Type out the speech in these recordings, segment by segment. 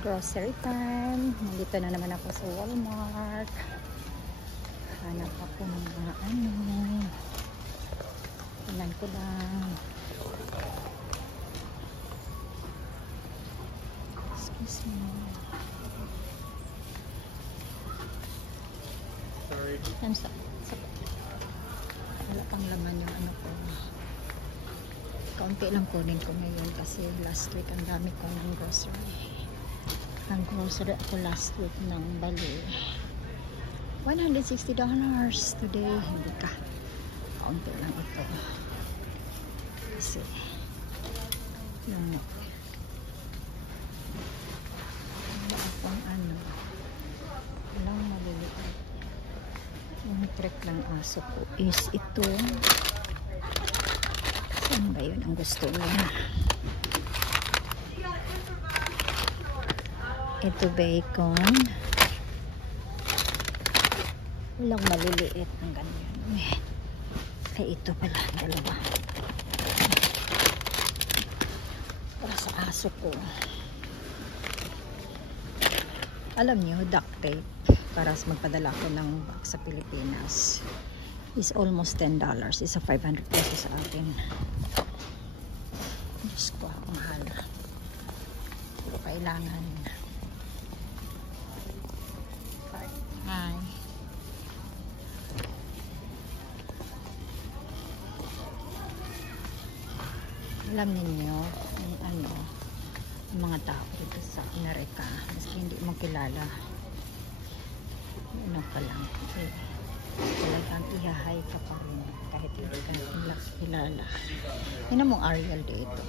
Grocery time. Nandito na naman ako sa Walmart. Hanap ako ng mga ano. Tingnan ko lang. Excuse me. Sorry. Wala pang laman yung ano ko. Kaunti lang kunin ko ngayon kasi last week ang dami ko ng grocery. Ang grocery ako last week ng bali $160 today. Hindi ka. Kaunti lang ito. Kasi yung wala akong ano. Walang maliliit. Yung trick ng aso ko is ito. Saan ba yun ang gusto niya? Ito bacon. Walang maliliit ng ganyan. Ay ito pala, dalawa. Para sa aso ko. Alam niyo, duct tape para magpadala ko ng box sa Pilipinas is almost $10. Isa 500 pesos sa atin. Diyos ko, mahal. Pero kailangan. Hi. Alam niyo yung ano, yung mga tao dito sa Amerika, maski hindi mo kilala, ano pa lang, talagang ihahay ka pa rin kahit hindi ka nila kilala. Yan mong Ariel dito.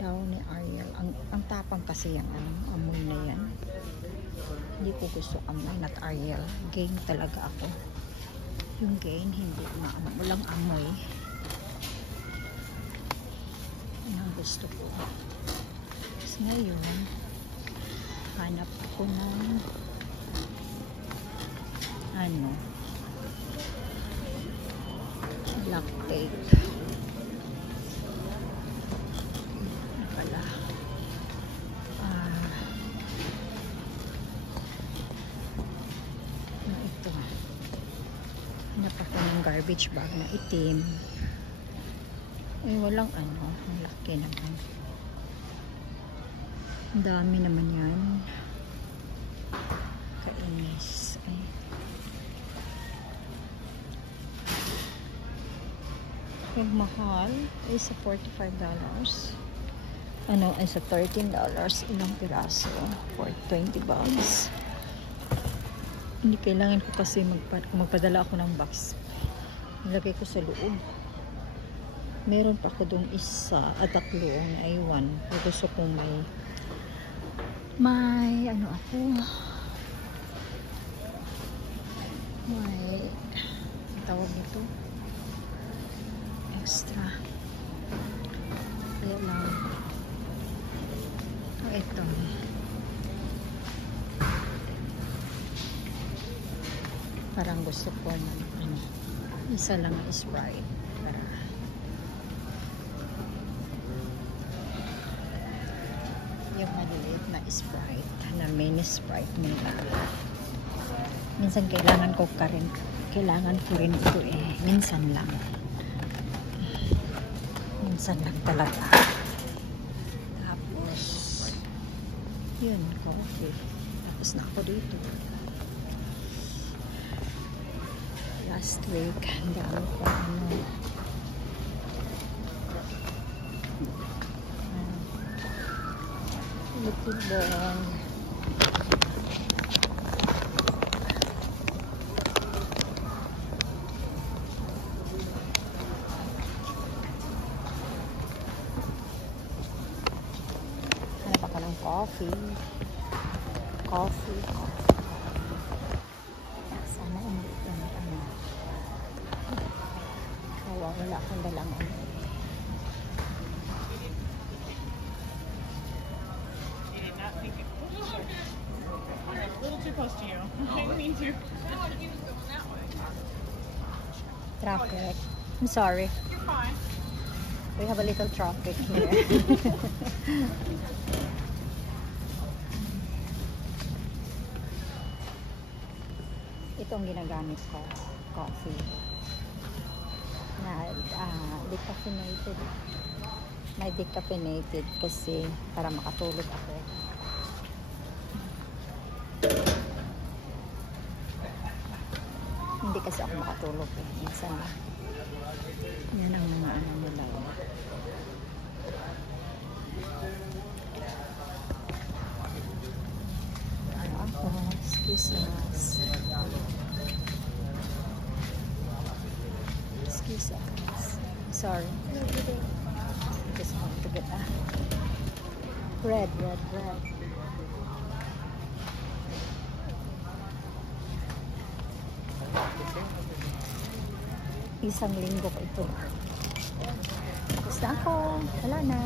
Daw ni Ariel. Ang tapang kasi yung amoy na yan. Hindi ko gusto amoy, not Ariel. Gain talaga ako. Yung gain, hindi maamoy. Walang amoy. Yan ang gusto ko. Tapos ngayon, hanap ako ng ano, black tape. Pala. Ito. Hanap ako ng garbage bag na itim. Eh, walang ano. Ang laki naman. Ang dami naman yan. Kainis. Ay. Yung mahal ay sa $45. Ano ay sa $13. Ilang piraso for 20 bags. Hindi kailangan ko kasi magpadala ako ng box. Nilagay ko sa loob. Meron pa ako doon isa at tatlo na iwan. Gusto kong may ano ako, may tawag nito extra. Kaya lang ito parang gusto ko ano, isa lang na Sprite para yung maliliit na Sprite na mini Sprite nila. Minsan kailangan ko rin ito eh. Minsan lang talaga. Tapos yun, coffee. Tapos na ako dito. Last week ang dami ko ano liquid ball. Hanap ako ng coffee. Sana hindi ito na ano. Wala akong dalang ano. Too close to you. I didn't mean to. Traffic. I'm sorry. You're fine. We have a little traffic here. Ito ang ginagamit ko, coffee na decaffeinated. May decaffeinated kasi para makatulog ako. Hindi kasi ako makatulog eh. Minsan yan ang mga ano nila. Ako, excuse us. Sorry. Just want to get red. Isang linggo ko ito. Tapos na ako. Wala na.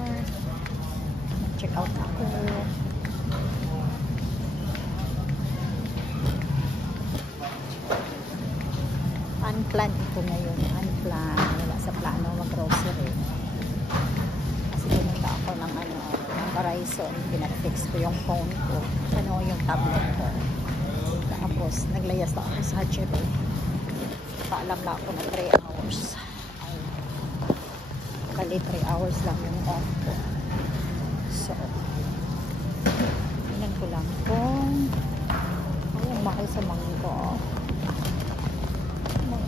Check out na ako. Unplanned ito ngayon. Unplanned. Wala sa plano mag-grocery. Kasi pumunta ako ng Verizon. Pinafix ko yung phone ko. Yung tablet ko. Tapos, naglayas na ako sa Hachiro. Paalam na ako na 3 hours. Bali 3 hours lang yung off ko. So, tingnan ko lang kung ayun, maki sa mangga.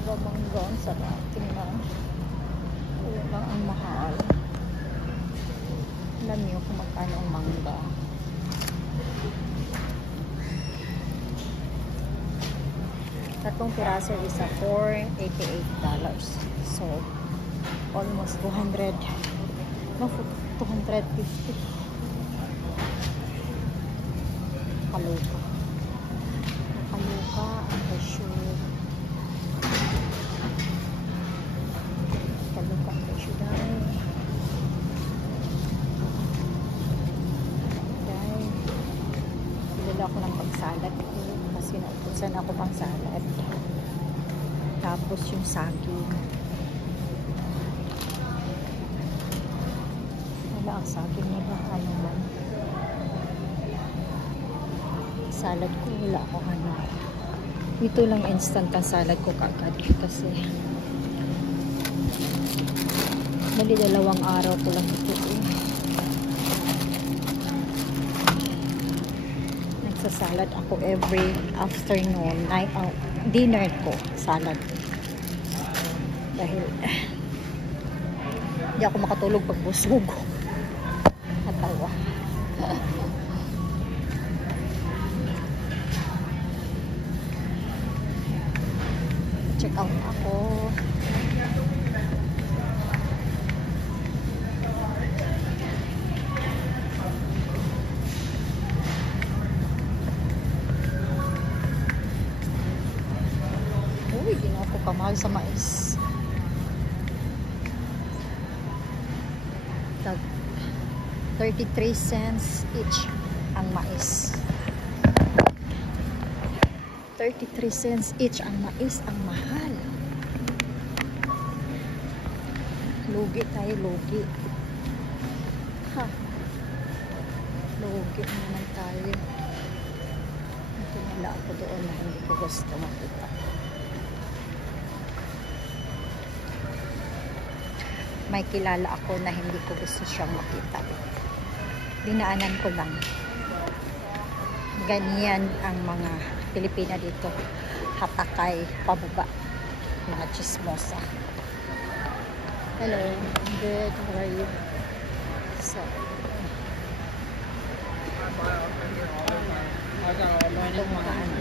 Mangga, ang sarap. Tingnan. Ayun lang ang mahal. Alam niyo kung magkano ang mangga. Tatlong piraso isa $488. So, almost 200. No, 250. Kaluka. Ang presyo. Kaluka ang presyo dahil. Bilala ako ng pagsalad ko. Kasi nautusan ako pang salad. Tapos yung saging. Wala ang saging nila. Ano man. Salad ko. Wala ako ano. Ito lang instant ang salad ko kagad. Kasi mali 2 araw ko lang ito. Salad ako every afternoon, night out, dinner ko, salad. Dahil hindi ako makatulog pag busog. Katawa. Check out ako. Hindi na ako kamahal sa mais. 33 cents each ang mais. 33 cents each ang mais. Ang mahal. Lugi tayo, lugi. Ha. Lugi naman tayo. Ito nila ako doon na hindi ko gusto makita. May kilala ako na hindi ko gusto siyang makita. Dinaanan ko lang. Ganyan ang mga Pilipina dito. Hatakay, pababa. Mga chismosa. Hello. Good. How are you? So. Itong mga ano.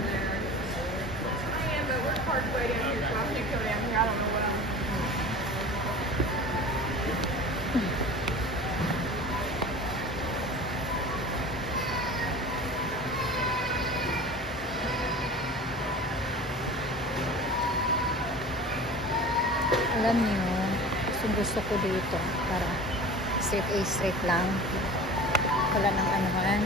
Alam niyo, gusto ko dito para straight lang, wala nang anuhan.